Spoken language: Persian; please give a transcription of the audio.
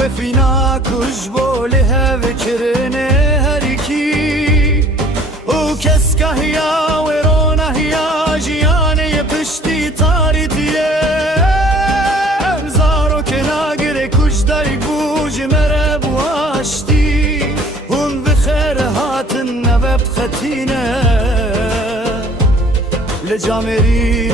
وفينا كجبو لها بكرنه هركي وكسكه هيا ورونه هيا جيانه بشتي طارديه امزارو كناغر كجداي بوج مرب واشتي هم بخير هاتن نبب ختينه لجامري